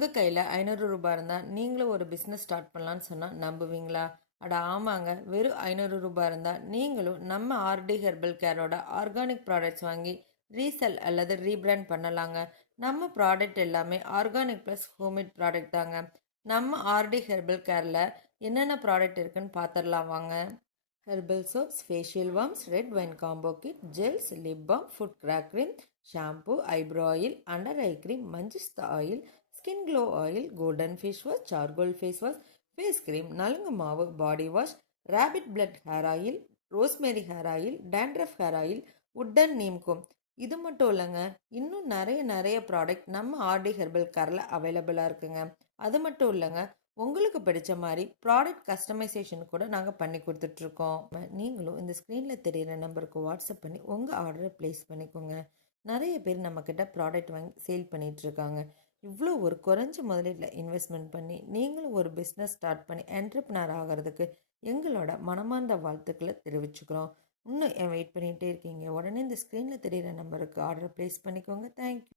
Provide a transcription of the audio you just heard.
உங்கள் கையில் ரூ. 500 இருந்தால் நீங்களும் ஒரு பிஸ்னஸ் ஸ்டார்ட் பண்ணலான்னு சொன்னால் நம்புவீங்களா? அட ஆமாங்க, வெறும் ரூ. 500 இருந்தால் நீங்களும் நம்ம ஆர்டி ஹெர்பல் கேரோட ஆர்கானிக் ப்ராடக்ட்ஸ் வாங்கி ரீசெல் அல்லது ரீபிராண்ட் பண்ணலாங்க. நம்ம ப்ராடக்ட் எல்லாமே ஆர்கானிக் ப்ளஸ் ஹோம்மேட் ப்ராடக்ட் தாங்க. நம்ம ஆர்டி ஹெர்பல் கேரில் என்னென்ன ப்ராடக்ட் இருக்குன்னு பார்த்துடலாம் வாங்க. Herbal soaps, facial warms, red wine combo kit, gels, lip balm, foot crack cream, shampoo, eyebrow oil, under eye cream, manjistha oil, skin glow oil, golden face wash, charcoal face wash, face cream, நலுங்கு மாவு, body wash, rapid blood hair oil, rosemary hair oil, dandruff hair oil, ubtan neem comb. இது மட்டும் இல்லைங்க, இன்னும் நிறைய product நம்ம RT herbal கேரில் அவைலபிளாக இருக்குங்க. அது மட்டும் இல்லைங்க, உங்களுக்கு பிடிச்ச மாதிரி ப்ராடக்ட் கஸ்டமைசேஷன் கூட நாங்கள் பண்ணி கொடுத்துட்ருக்கோம். நீங்களும் இந்த ஸ்க்ரீனில் தெரியிற நம்பருக்கு வாட்ஸ்அப் பண்ணி உங்கள் ஆர்டரை ப்ளேஸ் பண்ணிக்கோங்க. நிறைய பேர் நம்மக்கிட்ட ப்ராடக்ட் வாங்கி சேல் பண்ணிகிட்ருக்காங்க. இவ்வளோ ஒரு குறைஞ்ச முதலீட்டில் இன்வெஸ்ட்மெண்ட் பண்ணி நீங்களும் ஒரு பிஸ்னஸ் ஸ்டார்ட் பண்ணி என்டர்ப்ரனர் ஆகிறதுக்கு எங்களோட மனமார்ந்த வாழ்த்துக்களை தெரிவிச்சுக்கிறோம். இன்னும் வெயிட் பண்ணிகிட்டே இருக்கீங்க, உடனே இந்த ஸ்க்ரீனில் தெரியிற நம்பருக்கு ஆர்டரை ப்ளேஸ் பண்ணிக்கோங்க. தேங்க்யூ.